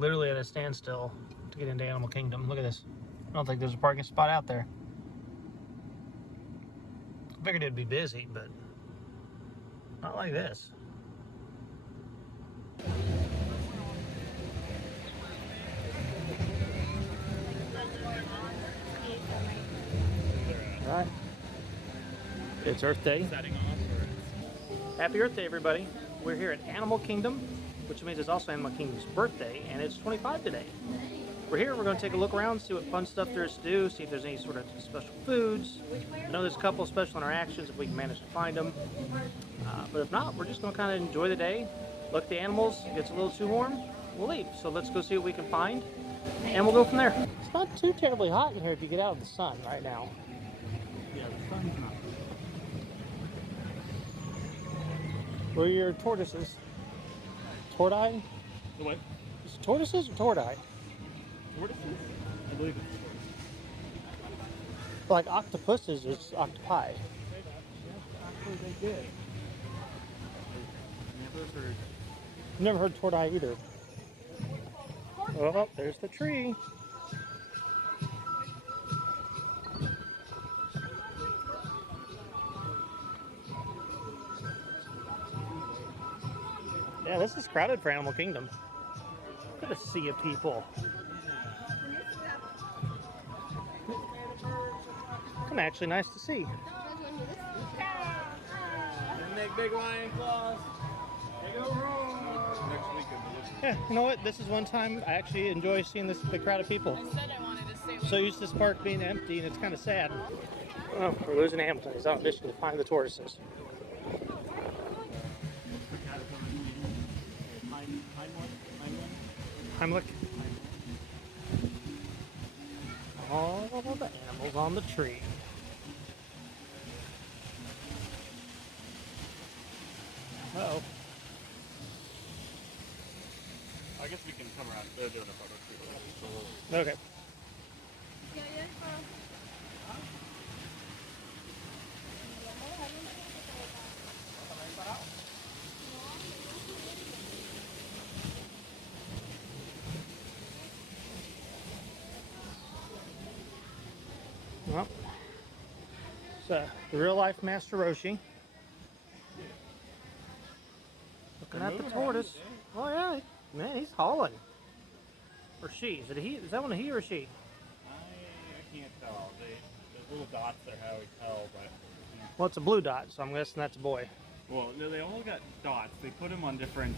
literally at a standstill to get into Animal Kingdom. Look at this. I don't think there's a parking spot out there. I figured it'd be busy, but not like this. All right. It's Earth Day. Happy Earth Day, everybody. We're here at Animal Kingdom, which means it's also Animal Kingdom's birthday, and it's 25 today. We're here, we're going to take a look around, see what fun stuff there is to do, see if there's any sort of special foods. I know there's a couple of special interactions if we can manage to find them. But if not, we're just going to kind of enjoy the day, look at the animals. If it gets a little too warm, we'll leave. So let's go see what we can find, and we'll go from there. It's not too terribly hot in here if you get out of the sun right now. Yeah, the sun's not. Where are your tortoises? Tortoise? The what? Is it tortoises or tortoise? Tortoises? I believe it's tortoises. Like octopuses, it's octopi. Actually, they did. Never heard. I've never heard tortoise either. Oh, there's the tree. Yeah, this is crowded for Animal Kingdom. Look at a sea of people. Kind of actually nice to see. Make big lion claws. They go wrong. Next week. Yeah, you know what? This is one time I actually enjoy seeing this big crowd of people. I said I wanted to stay with So used to this park being empty, and it's kind of sad. Oh, we're losing Hamilton. He's on a mission to find the tortoises. Heimlich. All the animals on the tree. Uh-oh. I guess we can come around. They're doing a photo shoot. Okay. Well, so the real life Master Roshi. Looking at the tortoise. Oh yeah, man, he's hauling. Or she? Is it a he? Is that one a he or a she? I can't tell. The little dots are how we tell, but. Well, it's a blue dot, so I'm guessing that's a boy. Well, no, they all got dots. They put them on different.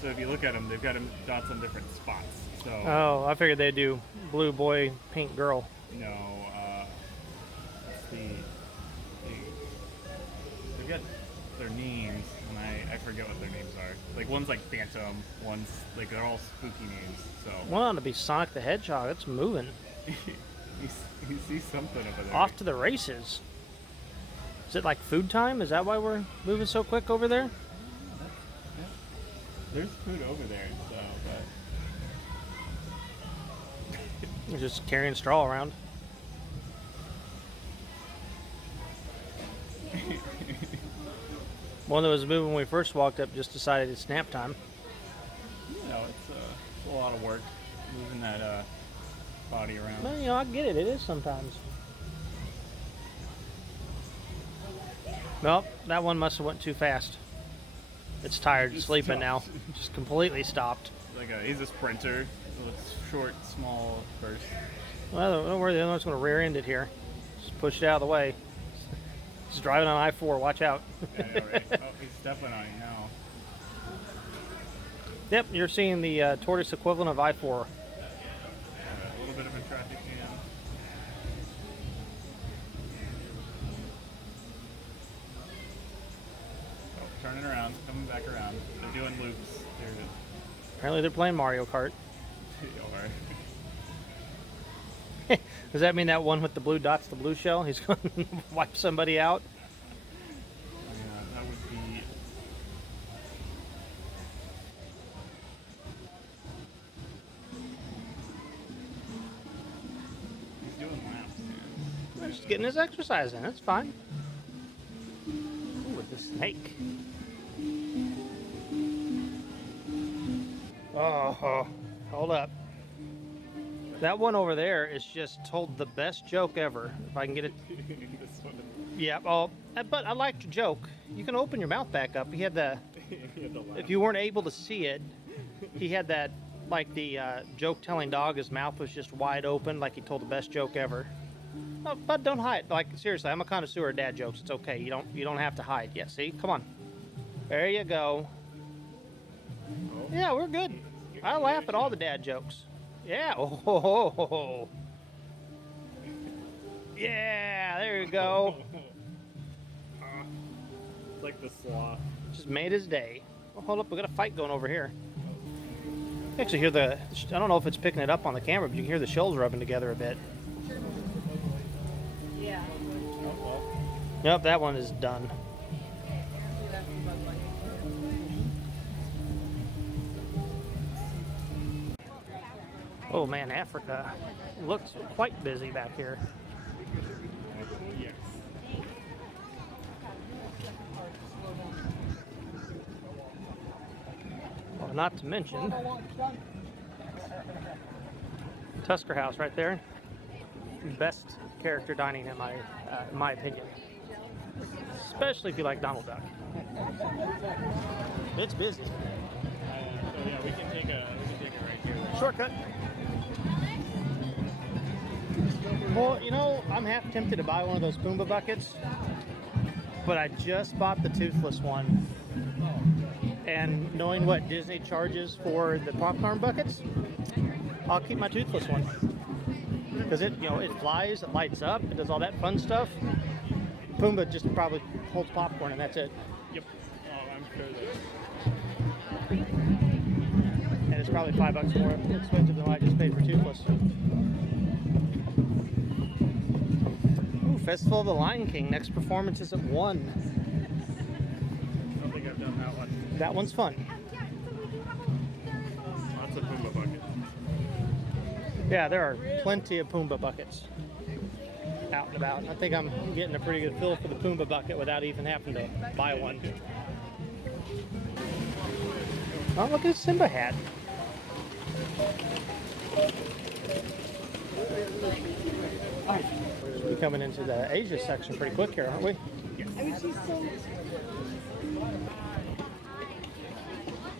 So if you look at them, they've got them dots on different spots. So. Oh, I figured they'd do blue boy, pink girl. No, it's they've got their names, and I forget what their names are. Like one's like Phantom, one's like they're all spooky names. So. One ought to be Sonic the Hedgehog. It's moving. you see something over there. Off to the races. Is it like food time? Is that why we're moving so quick over there? Yeah. There's food over there, so but. We're just carrying straw around. One that was moving when we first walked up just decided it's nap time. You know, it's a lot of work moving that body around. Well, you know, I get it. It is sometimes. Nope, that one must have went too fast. It's tired, Just sleeping stopped. now. Just completely stopped. He's a sprinter. So it's short, small burst. Well, don't worry, the other one's going to rear end it here. Just push it out of the way. He's driving on I-4. Watch out. I know, right? Oh, he's stepping on it now. Yep, you're seeing the tortoise equivalent of I-4. A little bit of a traffic jam. Oh, turning around, coming back around. They're doing loops. Apparently they're playing Mario Kart. Or Does that mean that one with the blue dot's the blue shell? He's going to wipe somebody out? yeah, that would be. He's doing laps here. He's just getting his exercise in. That's fine. Ooh, with the snake. Oh, Hold up. That one over there is just told the best joke ever. If I can get it. This one. Yeah. Oh, but I liked your joke. You can open your mouth back up. He had the. You had to laugh. If you weren't able to see it, he had that, like the joke-telling dog. His mouth was just wide open, like he told the best joke ever. Oh, but don't hide. Like seriously, I'm a connoisseur of dad jokes. It's okay. You don't have to hide. Yeah. See, come on. There you go. Oh. Yeah, we're good. I laugh at all the dad jokes. Yeah. Oh. Yeah. There you go. It's like the sloth. Just made his day. Oh, hold up. We got a fight going over here. You actually hear the. I don't know if it's picking it up on the camera, but you can hear the shells rubbing together a bit. Yeah. Oh, well. Yep, that one is done. Oh man, Africa looks quite busy back here. Yes. Well, not to mention Tusker House right there. Best character dining in my opinion. Especially if you like Donald Duck. It's busy. So yeah, we can take it right here. Shortcut. Well, you know, I'm half tempted to buy one of those Pumbaa buckets, but I just bought the toothless one. And knowing what Disney charges for the popcorn buckets, I'll keep my toothless one. Because it flies, it lights up, it does all that fun stuff. Pumbaa just probably holds popcorn and that's it. Yep. Oh, I'm sure that. And it's probably $5 more expensive than what I just paid for toothless. Ooh, Festival of the Lion King. Next performance is at 1. I don't think I've done that one. That one's fun. Lots of Pumbaa buckets. Yeah, there are plenty of Pumbaa buckets out and about. I think I'm getting a pretty good feel for the Pumbaa bucket without even having to buy one. Oh, look at Simba hat. We're coming into the Asia section pretty quick here, aren't we? I mean, she's so.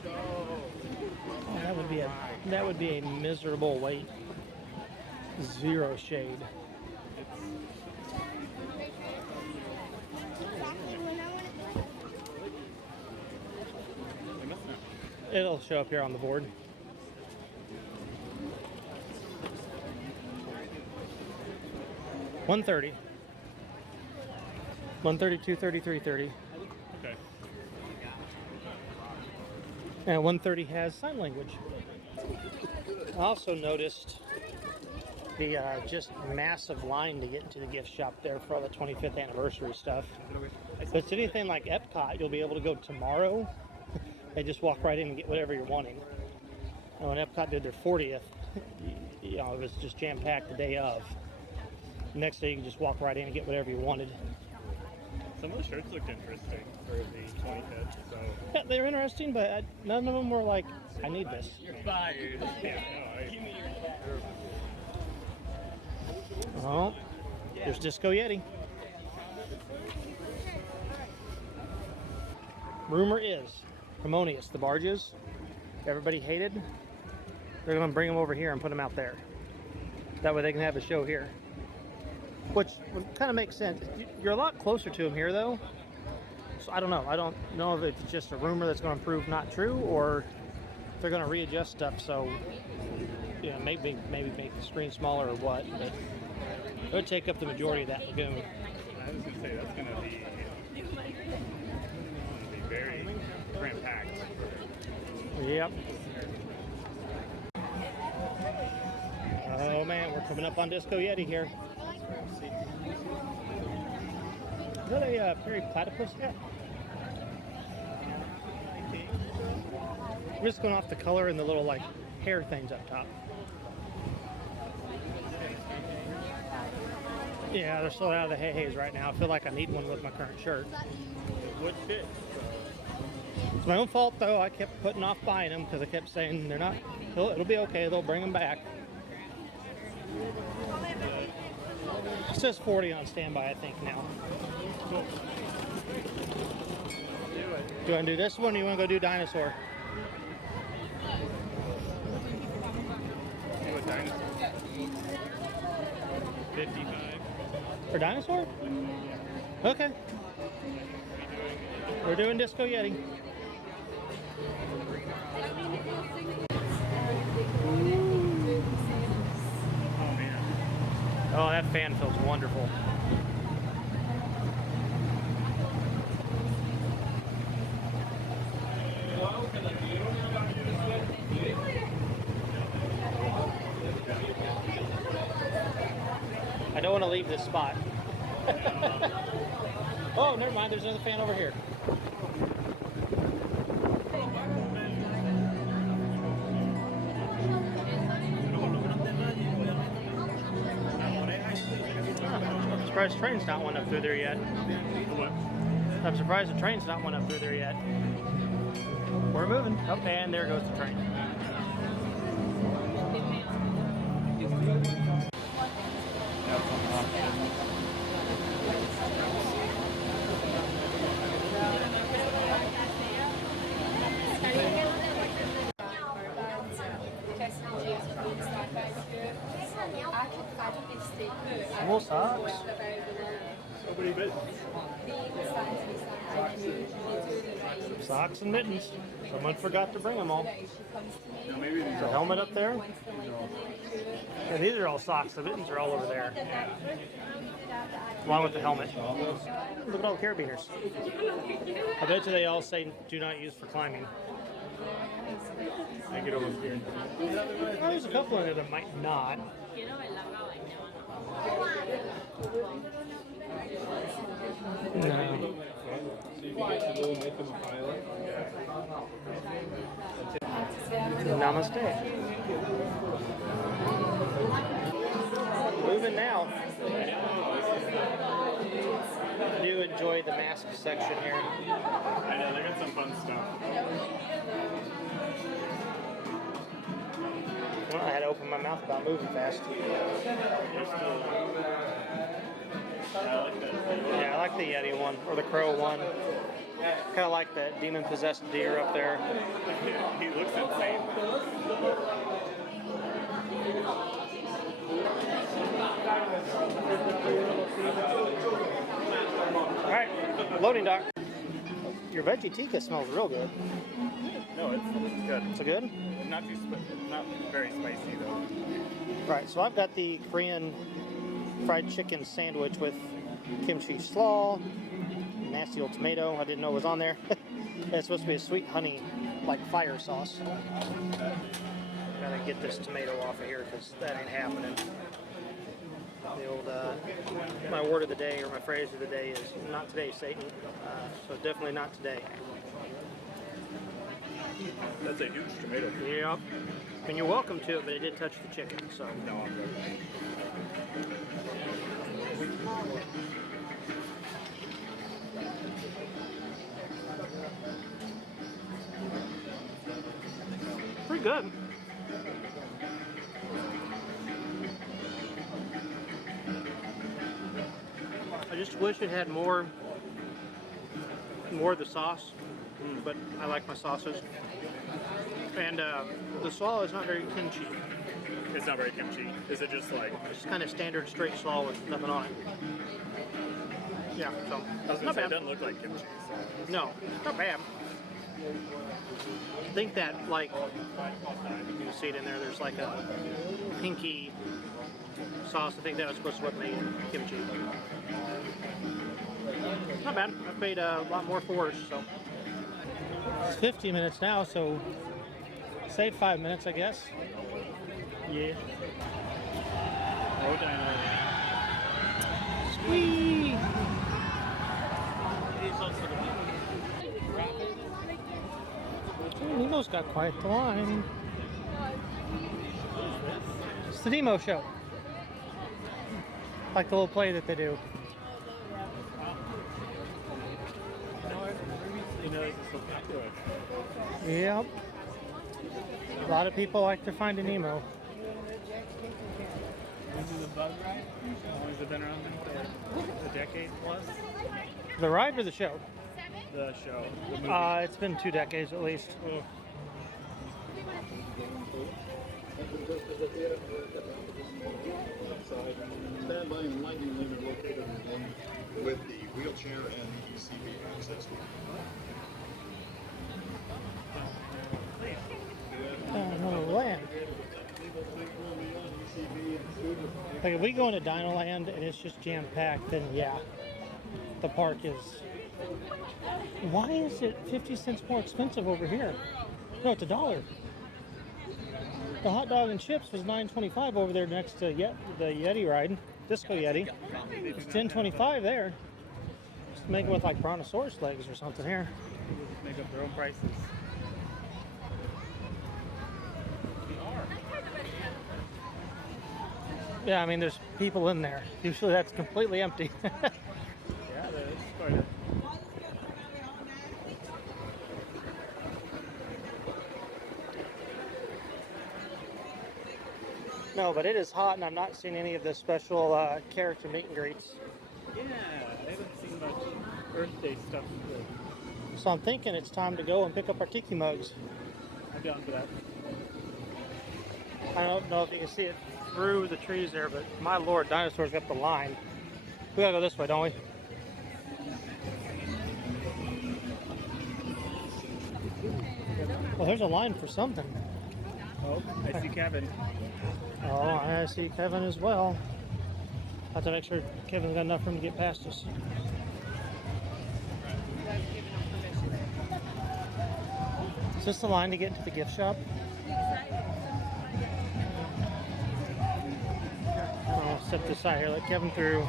Oh, that would be a miserable wait. Zero shade. It'll show up here on the board. $130. $130, $230, $330. Okay. And $130 has sign language. I also noticed the just massive line to get into the gift shop there for all the 25th anniversary stuff. If it's anything like Epcot, you'll be able to go tomorrow and just walk right in and get whatever you're wanting. And when Epcot did their 40th, it was just jam-packed the day of. Next day you can just walk right in and get whatever you wanted. Some of the shirts looked interesting for the 25th, so. Yeah, they were interesting, but none of them were like, I need this. You're fired. Yeah, no, Oh, there's Disco Yeti. Rumor is, Harmonious, the barges, everybody hated, they're going to bring them over here and put them out there. That way they can have a show here. Which kind of makes sense. You're a lot closer to them here, though. So I don't know. I don't know if it's just a rumor that's going to prove not true, or if they're going to readjust stuff so, maybe make the screen smaller or what. But it would take up the majority of that lagoon. I was going to say, that's going to be very crampacked. Yep. Oh man, we're coming up on Disco Yeti here. Is that a Prairie Platypus hat? I'm just going off the color and the little like hair things up top. Yeah, they're sold out of the Hey Hey's right now. I feel like I need one with my current shirt. It would fit. It's my own fault though. I kept putting off buying them because I kept saying they're not. It'll be okay. They'll bring them back. It says 40 on standby, I think now. Cool. Do you want to do this one or you want to go do dinosaur? Do a dinosaur. 55. For dinosaur? Okay. We're doing Disco Yeti. Oh man. Oh, that fan feels wonderful. I don't want to leave this spot. Oh, never mind. There's another fan over here. I'm surprised the train's not one up through there yet. What? I'm surprised the train's not one up through there yet. We're moving. Oh, and there goes the train. More socks. Socks and mittens. Someone forgot to bring them all. No, maybe these The helmet up there. And these are all socks. The mittens are all over there. Along with the helmet. Look at all the carabiners. I bet you they all say do not use for climbing. I get over here. Well, there's a couple in there that might not. No. Namaste. Moving now. I do enjoy the mask section here. I know, they got some fun stuff. Well, I had to open my mouth about moving fast. Yeah, I like the Yeti one, or the Crow one. Kind of like that demon-possessed deer up there. He looks insane. All right, loading dock. Your veggie tikka smells real good. No, it's good. Is it good? Not very spicy though. Right, so I've got the Korean fried chicken sandwich with kimchi slaw, nasty old tomato. I didn't know it was on there. It's supposed to be a sweet honey, like fire sauce. Gotta get this tomato off of here because that ain't happening. The old, my word of the day or my phrase of the day is not today, Satan. So definitely not today. That's a huge tomato. Yep. And you're welcome to it, but it did touch the chicken, so. No, I'm good. Pretty good. I just wish it had more of the sauce, but I like my sauces. And the slaw is not very kimchi. It's not very kimchi. Is it just like? It's just kind of standard straight slaw with nothing on it. Yeah, so I was gonna not say, it bad. doesn't look like kimchi. So. No, not bad. I think that, like, you can see it in there, there's like a pinky sauce. I think that was supposed to look like kimchi. Not bad. I paid a lot more for it, so. It's 15 minutes now, so save 5 minutes, I guess. Yeah. Oh, dino. Squee! Nemo's got quite the line. It's the Nemo show. Like the little play that they do. didn't know this was so popular. Yep. A lot of people like to find a Nemo. This is a bug ride? How long has it been around now? A decade plus? The ride or the show? The show. The movie. It's been 2 decades at least. Oh. Stand by and lightning limit located in with the wheelchair and ECB access. Another land. Like if we go into Dino Land and it's just jam-packed, then yeah, the park is... Why is it 50 cents more expensive over here? No, it's $1. The hot dog and chips was $9.25 over there next to the Yeti ride, Disco Yeti. It's $10.25 there. Just make it with like brontosaurus legs or something here. Make up their own prices. Yeah, I mean, there's people in there. Usually that's completely empty. Yeah, there is quite a... No, but it is hot, and I'm not seeing any of the special character meet and greets. Yeah, I haven't seen much Earth Day stuff. So I'm thinking it's time to go and pick up our tiki mugs. I'm down for that. I don't know if you can see it through the trees there, but my lord, dinosaurs got the line. We gotta go this way, don't we? Well, there's a line for something. Oh, I see Kevin. Oh, I see Kevin as well. I have to make sure Kevin's got enough room to get past us. Is this the line to get into the gift shop? I'll step this side here, let Kevin through.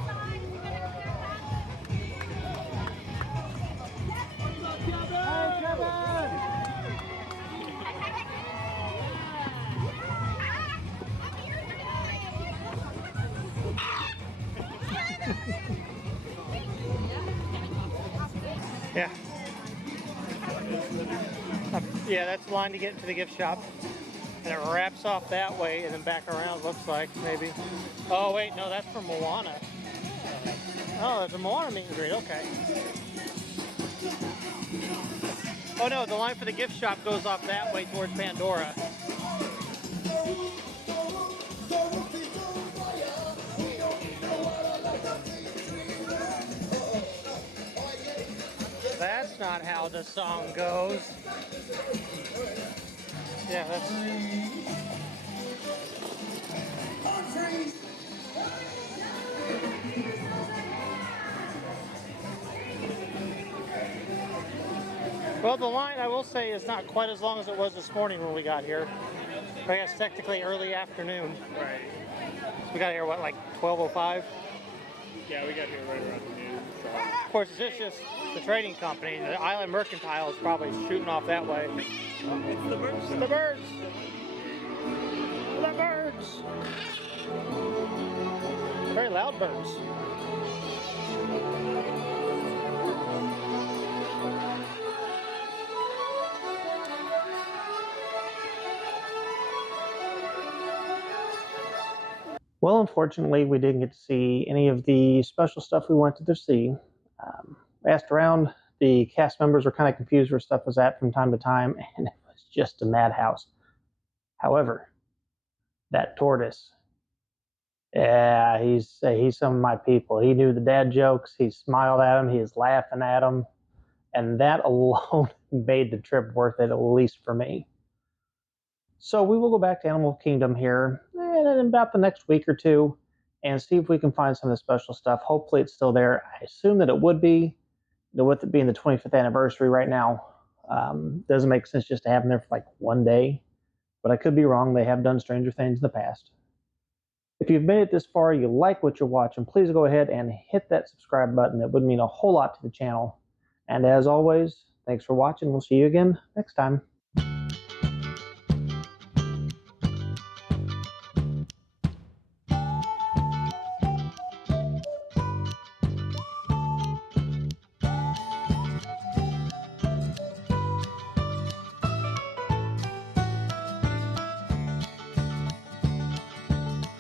Hi, Kevin! Yeah. Yeah, that's the line to get into the gift shop. And it wraps off that way and then back around, looks like, maybe. Oh, wait, no, that's for Moana. Oh, there's a Moana meet and greet, okay. Oh, no, the line for the gift shop goes off that way towards Pandora. That's not how the song goes. Yeah, that's... Well, the line, I will say, is not quite as long as it was this morning when we got here. I guess technically early afternoon. Right. So we got here, what, like 12:05? Yeah, we got here right around noon. So. Of course, it's just the trading company. The Island Mercantile is probably shooting off that way. It's the birds. The birds! The birds! Very loud birds. Well, unfortunately, we didn't get to see any of the special stuff we wanted to see. Asked around, the cast members were kind of confused where stuff was at from time to time, and it was just a madhouse. However, that tortoise, yeah, he's some of my people. He knew the dad jokes, he smiled at them, he was laughing at them, and that alone made the trip worth it, at least for me. So we will go back to Animal Kingdom here in about the next week or two and see if we can find some of the special stuff. Hopefully it's still there. I assume that it would be, with it being the 25th anniversary right now. Doesn't make sense just to have them there for like one day, but I could be wrong. They have done stranger things in the past. If you've made it this far, you like what you're watching, please go ahead and hit that subscribe button. It would mean a whole lot to the channel. And as always, thanks for watching. We'll see you again next time.